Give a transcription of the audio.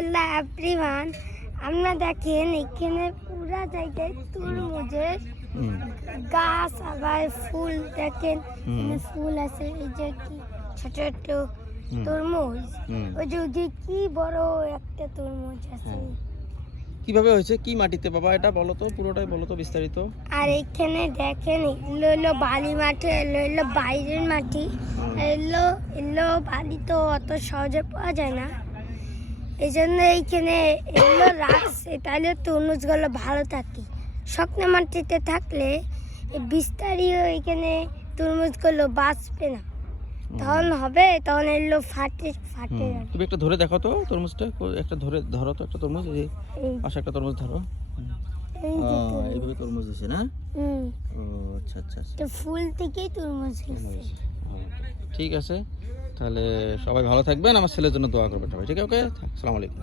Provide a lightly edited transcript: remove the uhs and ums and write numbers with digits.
Hello everyone, আমরা দেখেন এখানে পুরা জায়গায় তরমুজের গাছ, আবার ফুল দেখেন এখানে ফুল আছে। এই যে কি ছোট ছোট তরমুজ, ওই যে ওই যে কি বড় একটা তরমুজ আছে। কিভাবে হয়েছে, কি মাটিতে বাবা এটা বলো তো, পুরোটাই বলো তো বিস্তারিত। আর এখানে দেখেন এগুলো হলো বালি মাটি, এগুলো হলো বাইরের মাটি। এগুলো এগুলো বালি তো অত সহজে পাওয়া যায় না, এই জন্য এইখানে এগুলো রাখছে, তাহলে তরমুজগুলো ভালো থাকে। শুকনো মাটিতে থাকলে এই বিস্তারিত এখানে তরমুজগুলো বাঁচবে না, তখন হবে, তখন এগুলো ফাটে ফাটে যাবে। তুমি একটা ধরে দেখো তো তরমুজটা, একটা ধরো তো একটা তরমুজ, এই এই পাশে একটা তরমুজ ধরো। এই যে তরমুজ। এইভাবে তরমুজ হয়েছে না? হুম, ও আচ্ছা আচ্ছা আচ্ছা। তো ফুল থেকেই তরমুজ হয়েছে। ঠিক আছে, তাহলে সবাই ভালো থাকবেন, আমার ছেলের জন্য দোয়া করবেন সবাই, ঠিক আছে? ওকে, আসসালামু আলাইকুম।